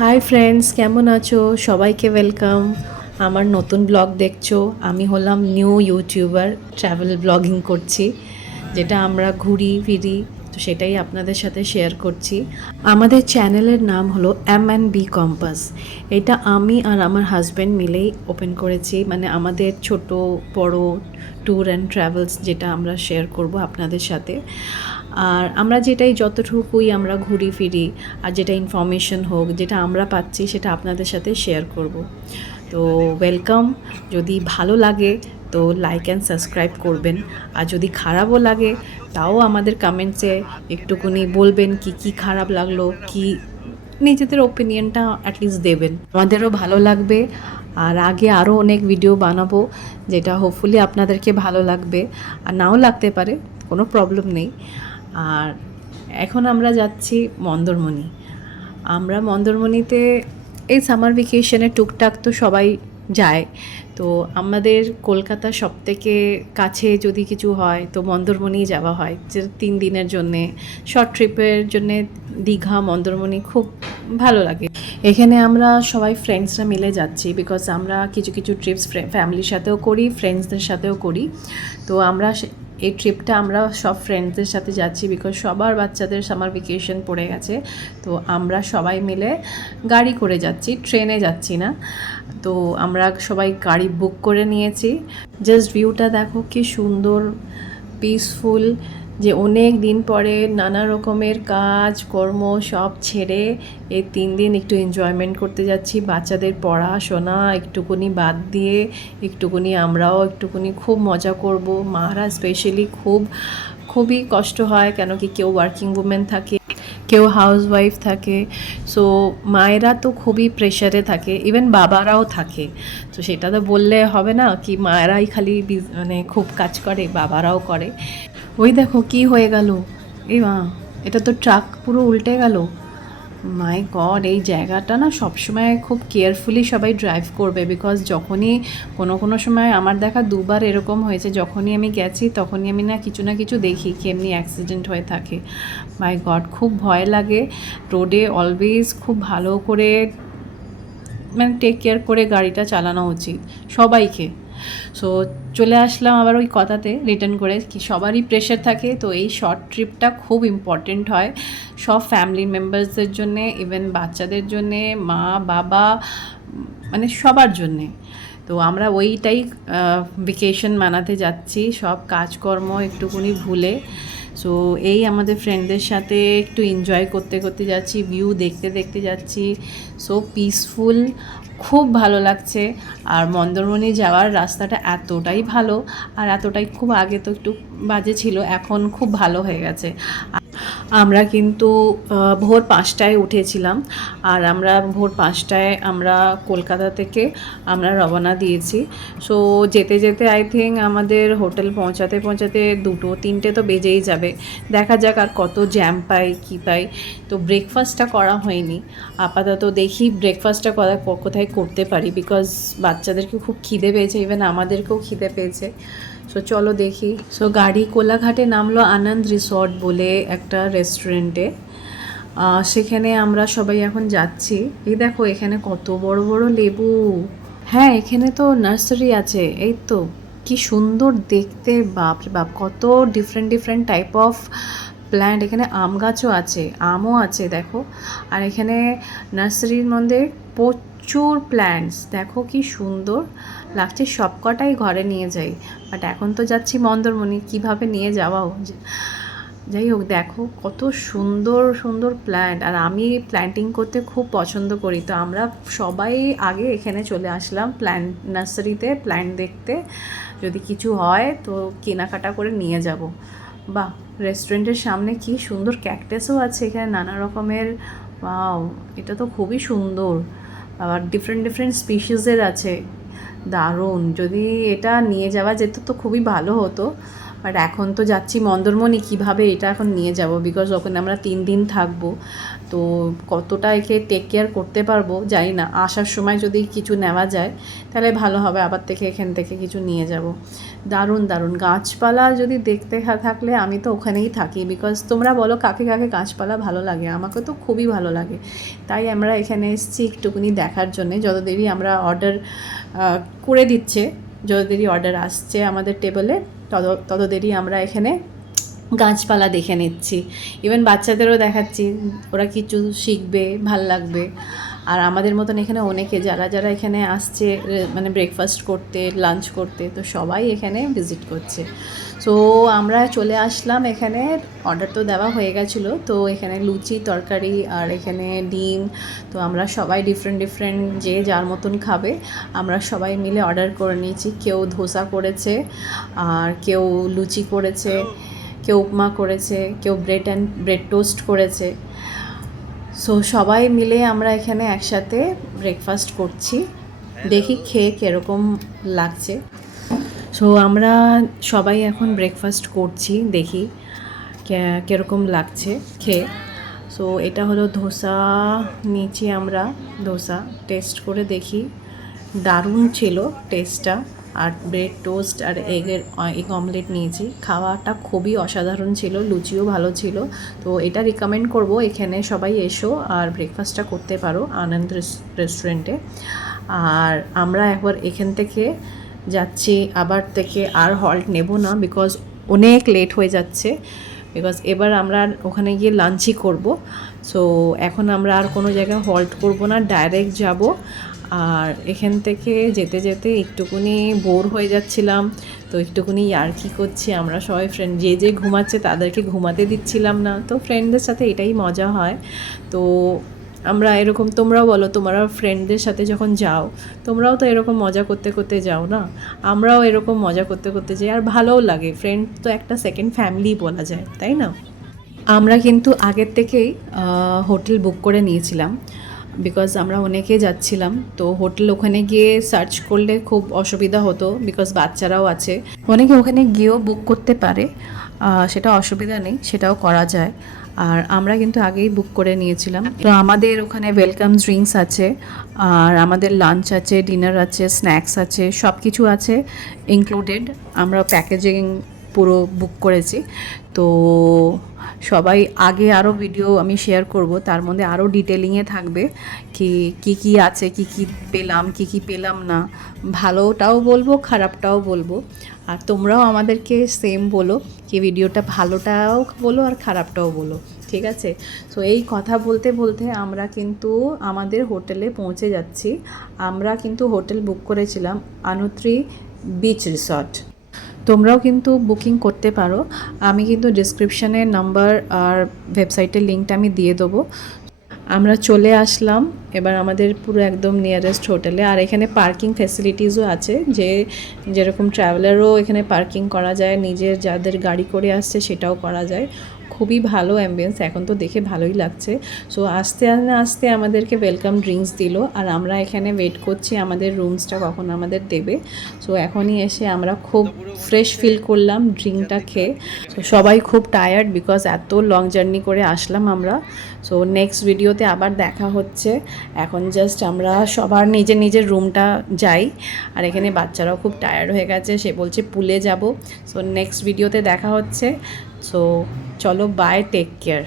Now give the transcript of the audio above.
Hi friends, কেমন আছো? সবাইকে ওয়েলকাম। আমার নতুন ব্লগ দেখছো। আমি হলাম নিউ ইউটিউবার, ট্রাভেল ব্লগিং করছি, যেটা আমরা ঘুরি ফিরি, তো সেটাই আপনাদের সাথে শেয়ার করছি। আমাদের চ্যানেলের নাম হলো M&B কম্পাস। এটা আমি আর আমার হাজব্যান্ড মিলেই ওপেন করেছি, মানে আমাদের ছোট বড় ট্যুর অ্যান্ড ট্রাভেলস যেটা আমরা শেয়ার করব আপনাদের সাথে। আর আমরা যেটাই যতটুকুই আমরা ঘুরি ফিরি আর যেটা ইনফরমেশন হোক, যেটা আমরা পাচ্ছি সেটা আপনাদের সাথে শেয়ার করব। তো ওয়েলকাম। যদি ভালো লাগে তো লাইক অ্যান্ড সাবস্ক্রাইব করবেন, আর যদি খারাপও লাগে তাও আমাদের কমেন্টসে একটুকুনি বলবেন কি কি খারাপ লাগলো, কি নিজেদের ওপিনিয়নটা অ্যাটলিস্ট দেবেন, আমাদেরও ভালো লাগবে। আর আগে আরও অনেক ভিডিও বানাবো যেটা হোপফুলি আপনাদেরকে ভালো লাগবে, আর নাও লাগতে পারে, কোনো প্রবলেম নেই। আর এখন আমরা যাচ্ছি মন্দারমণি। আমরা মন্দারমণিতে এই সামার ভ্যাকেশনে টুকটাক তো সবাই যায়। তো আমাদের কলকাতা সবথেকে কাছে যদি কিছু হয় তো মন্দারমণি যাওয়া হয়, যে 3 দিনের জন্যে শর্ট ট্রিপের জন্যে। দীঘা মন্দারমণি খুব ভালো লাগে। এখানে আমরা সবাই ফ্রেন্ডসরা মিলে যাচ্ছি, বিকজ আমরা কিছু কিছু ট্রিপস ফ্যামিলির সাথেও করি, ফ্রেন্ডসদের সাথেও করি। তো আমরা এই ট্রিপটা আমরা সব ফ্রেন্ডসদের সাথে যাচ্ছি, বিকজ সবার বাচ্চাদের সামার ভ্যাকেশন পড়ে গেছে। তো আমরা সবাই মিলে গাড়ি করে যাচ্ছি, ট্রেনে যাচ্ছি না। তো আমরা সবাই গাড়ি বুক করে নিয়েছি। জাস্ট ভিউটা দেখো কি সুন্দর, পিসফুল, যে অনেক দিন পরে নানা রকমের কাজ কর্ম সব ছেড়ে এই 3 দিন একটু এনজয়মেন্ট করতে যাচ্ছি। বাচ্চাদের পড়াশোনা একটুকুনি বাদ দিয়ে একটুকুনি আমরাও একটুকুনি খুব মজা করব। মারা স্পেশালি খুবই কষ্ট হয়, কেন কি কেউ ওয়ার্কিং উমেন থাকে, কেউ হাউসওয়াইফ থাকে। সো মায়েরা তো খুবই প্রেশারে থাকে, ইভেন বাবারাও থাকে। তো সেটা তো বললে হবে না কি মায়েরাই খালি মানে খুব কাজ করে, বাবারাও করে। ওই দেখো কি হয়ে গেল, এই মা, এটা তো ট্রাক পুরো উল্টে গেল। মাই গড, এই জায়গাটা না সবসময় খুব কেয়ারফুলি সবাই ড্রাইভ করবে, বিকজ যখনই কোনো সময় আমার দেখা 2বার এরকম হয়েছে, যখনই আমি গেছি তখনই আমি না কিছু দেখি কি এমনি অ্যাক্সিডেন্ট হয়ে থাকে। মাই গড, খুব ভয় লাগে। রোডে অলওয়েজ খুব ভালো করে মানে টেক কেয়ার করে গাড়িটা চালানো উচিত সবাইকে। সো চলে আসলাম আবার ওই কথাতে রিটার্ন করে, কি সবারই প্রেশার থাকে। তো এই শর্ট ট্রিপটা খুব ইম্পর্টেন্ট হয় সব ফ্যামিলি মেম্বার্সদের জন্যে, ইভেন বাচ্চাদের জন্যে, মা বাবা, মানে সবার জন্যে। তো আমরা ওইটাই ভ্যাকেশন মানাতে যাচ্ছি, সব কাজকর্ম একটুকুনি ভুলে। সো এই আমাদের ফ্রেন্ডদের সাথে একটু এনজয় করতে করতে যাচ্ছি, ভিউ দেখতে দেখতে যাচ্ছি। সো পিসফুল, খুব ভালো লাগছে। আর মন্দারমণি যাওয়ার রাস্তাটা এতটাই ভালো, আর এতটাই খুব আগে তো একটু বাজে ছিল, এখন খুব ভালো হয়ে গেছে। আমরা কিন্তু ভোর 5টায় উঠেছিলাম, আর আমরা ভোর 5টায় আমরা কলকাতা থেকে আমরা রওনা দিয়েছি। সো যেতে যেতে আই থিঙ্ক আমাদের হোটেল পৌঁছাতে পৌঁছাতে 2-3টে তো বেজেই যাবে। দেখা যাক আর কত জ্যাম পাই কি পাই। তো ব্রেকফাস্টটা করা হয়নি আপাতত, দেখি ব্রেকফাস্টটা কোথায় করতে পারি, বিকজ বাচ্চাদেরকে খুব খিদে পেয়েছে, ইভেন আমাদেরকেও খিদে পেয়েছে। সো চলো দেখি। সো গাড়ি কোলাঘাটে নামলো আনন্দ রিসর্ট বলে একটা রেস্টুরেন্টে। সেখানে আমরা সবাই এখন যাচ্ছি। এই দেখো এখানে কত বড় বড় লেবু। হ্যাঁ, এখানে তো নার্সারি আছে, এই তো কি সুন্দর দেখতে, বাপ রে বাপ, কত different different type of plant. এখানে আম গাছও আছে, আমও আছে দেখো। আর এখানে নার্সারির মধ্যে প্রচুর প্ল্যান্টস, দেখো কি সুন্দর লাগছে। সবকটাই ঘরে নিয়ে যাই, বাট এখন তো যাচ্ছি মন্দারমণি, কীভাবে নিয়ে যাওয়াও। যাই হোক, দেখো কত সুন্দর সুন্দর প্ল্যান্ট, আর আমি প্ল্যান্টিং করতে খুব পছন্দ করি। তো আমরা সবাই আগে এখানে চলে আসলাম প্ল্যান্ট নার্সারিতে, প্ল্যান্ট দেখতে, যদি কিছু হয় তো কেনাকাটা করে নিয়ে যাব। বাহ, রেস্টুরেন্টের সামনে কি সুন্দর ক্যাকটাসও আছে এখানে নানা রকমের। ওয়াও, এটা তো খুবই সুন্দর। আবার ডিফারেন্ট ডিফারেন্ট স্পিসিসের আছে, দারুণ। যদি এটা নিয়ে যাওয়া যেত তো খুবই ভালো হতো, বাট এখন তো যাচ্ছি মন্দারমণি, কীভাবে এটা এখন নিয়ে যাব, বিকজ ওখানে আমরা 3 দিন থাকবো। তো কতটা একে টেক কেয়ার করতে পারবো জানি না। আসার সময় যদি কিছু নেওয়া যায় তাহলে ভালো হবে, আবার থেকে এখান থেকে কিছু নিয়ে যাব। দারুণ দারুণ গাছপালা যদি দেখতে থাকলে আমি তো ওখানেই থাকি, বিকজ তোমরা বলো কাকে কাকে গাছপালা ভালো লাগে, আমাকে তো খুবই ভালো লাগে। তাই আমরা এখানে এসেছি একটুকুনি দেখার জন্যে। যত দেরি আমরা অর্ডার করে দিচ্ছে, যত দেরি অর্ডার আসছে আমাদের টেবিলে, তত দেরি আমরা এখানে গাছপালা দেখে নিচ্ছি। ইভেন বাচ্চাদেরও দেখাচ্ছি, ওরা কিছু শিখবে, ভাল লাগবে। আর আমাদের মতন এখানে অনেকে যারা যারা এখানে আসছে মানে ব্রেকফাস্ট করতে, লাঞ্চ করতে, তো সবাই এখানে ভিজিট করছে। সো আমরা চলে আসলাম এখানে। অর্ডার তো দেওয়া হয়ে গেছিলো, তো এখানে লুচি তরকারি আর এখানে ডিম। তো আমরা সবাই ডিফারেন্ট যে যার মতন খাবে আমরা সবাই মিলে অর্ডার করে নিয়েছি। কেউ ধোসা করেছে, আর কেউ লুচি করেছে, কেউ উপমা করেছে, কেউ ব্রেড টোস্ট করেছে। সো সবাই মিলে আমরা এখানে একসাথে ব্রেকফাস্ট করছি। দেখি খেয়ে কীরকম লাগছে। সো আমরা সবাই এখন ব্রেকফাস্ট করছি, দেখি কীরকম লাগছে খেয়ে। সো এটা হলো ধোসা নিয়েছি আমরা, ধোসা টেস্ট করে দেখি। দারুণ ছিল টেস্টটা। আর ব্রেড টোস্ট আর এগ অমলেট নিয়েছি, খাওয়াটা খুবই অসাধারণ ছিল, লুচিও ভালো ছিল। তো এটা রিকমেন্ড করব, এখানে সবাই এসো আর ব্রেকফাস্টটা করতে পারো আনন্দ রেস্টুরেন্টে। আর আমরা একবার এখান থেকে যাচ্ছি, আবার থেকে আর হল্ট নেব না, বিকজ অনেক লেট হয়ে যাচ্ছে। বিকজ এবার আমরা ওখানে গিয়ে লাঞ্চই করব। সো এখন আমরা আর কোনো জায়গায় হল্ট করব না, ডাইরেক্ট যাব। আর এখান থেকে যেতে যেতে একটুকুনি বোর হয়ে যাচ্ছিলাম, তো একটুকুনি ইয়ার্কি করছি আমরা সবাই ফ্রেন্ড, যে ঘুমাচ্ছে তাদেরকে ঘুমাতে দিচ্ছিলাম না। তো ফ্রেন্ডদের সাথে এটাই মজা হয়। তো আমরা এরকম, তোমরাও বলো, তোমরা ফ্রেন্ডদের সাথে যখন যাও তোমরাও তো এরকম মজা করতে করতে যাও না? আমরাও এরকম মজা করতে করতে যাই, আর ভালোও লাগে। ফ্রেন্ড তো একটা সেকেন্ড ফ্যামিলি বলা যায়, তাই না? আমরা কিন্তু আগের থেকেই হোটেল বুক করে নিয়েছিলাম, বিকজ আমরা অনেকে যাচ্ছিলাম। তো হোটেল ওখানে গিয়ে সার্চ করলে খুব অসুবিধা হতো, বিকজ বাচ্চারাও আছে। অনেকে ওখানে গিয়েও বুক করতে পারে, সেটা অসুবিধা নেই, সেটাও করা যায়। আর আমরা কিন্তু আগেই বুক করে নিয়েছিলাম। তো আমাদের ওখানে ওয়েলকাম ড্রিঙ্কস আছে, আর আমাদের লাঞ্চ আছে, ডিনার আছে, স্ন্যাক্স আছে, সব কিছু আছে ইনক্লুডেড। আমরা প্যাকেজিং পুরো বুক করেছি। তো সবাই আগে আরও ভিডিও আমি শেয়ার করব, তার মধ্যে আরও ডিটেলিংয়ে থাকবে কি কি আছে, কি পেলাম, কি পেলাম না। ভালোটাও বলবো, খারাপটাও বলবো। আর তোমরাও আমাদেরকে সেম বলো, কি ভিডিওটা ভালোটাও বলো আর খারাপটাও বলো, ঠিক আছে? সো এই কথা বলতে বলতে আমরা কিন্তু আমাদের হোটেলে পৌঁছে যাচ্ছি। আমরা কিন্তু হোটেল বুক করেছিলাম আনুত্রি বিচ রিসর্ট। তোমরাও কিন্তু বুকিং করতে পারো, আমি কিন্তু ডিসক্রিপশানে নাম্বার আর ওয়েবসাইটের লিঙ্কটা আমি দিয়ে দেবো। আমরা চলে আসলাম এবার আমাদের পুরো একদম নিয়ারেস্ট হোটেলে। আর এখানে পার্কিং ফ্যাসিলিটিসও আছে, যেরকম ট্রাভেলারও এখানে পার্কিং করা যায়, নিজের যাদের গাড়ি করে আসছে সেটাও করা যায়। খুবই ভালো অ্যাম্বিয়েন্স, এখন তো দেখে ভালোই লাগছে। সো আস্তে আস্তে আমাদেরকে ওয়েলকাম ড্রিঙ্কস দিল, আর আমরা এখানে ওয়েট করছি আমাদের রুমসটা কখন আমাদের দেবে। সো এখনই এসে আমরা খুব ফ্রেশ ফিল করলাম ড্রিঙ্কটা খেয়ে। সো সবাই খুব টায়ার্ড, বিকজ এত লং জার্নি করে আসলাম আমরা। সো নেক্সট ভিডিওতে আবার দেখা হচ্ছে। এখন জাস্ট আমরা সবার নিজের রুমটা যাই। আর এখানে বাচ্চারাও খুব টায়ার্ড হয়ে গেছে, সে বলছে পুলে যাব। সো নেক্সট ভিডিওতে দেখা হচ্ছে। সো চলো, বাই, টেক কেয়ার।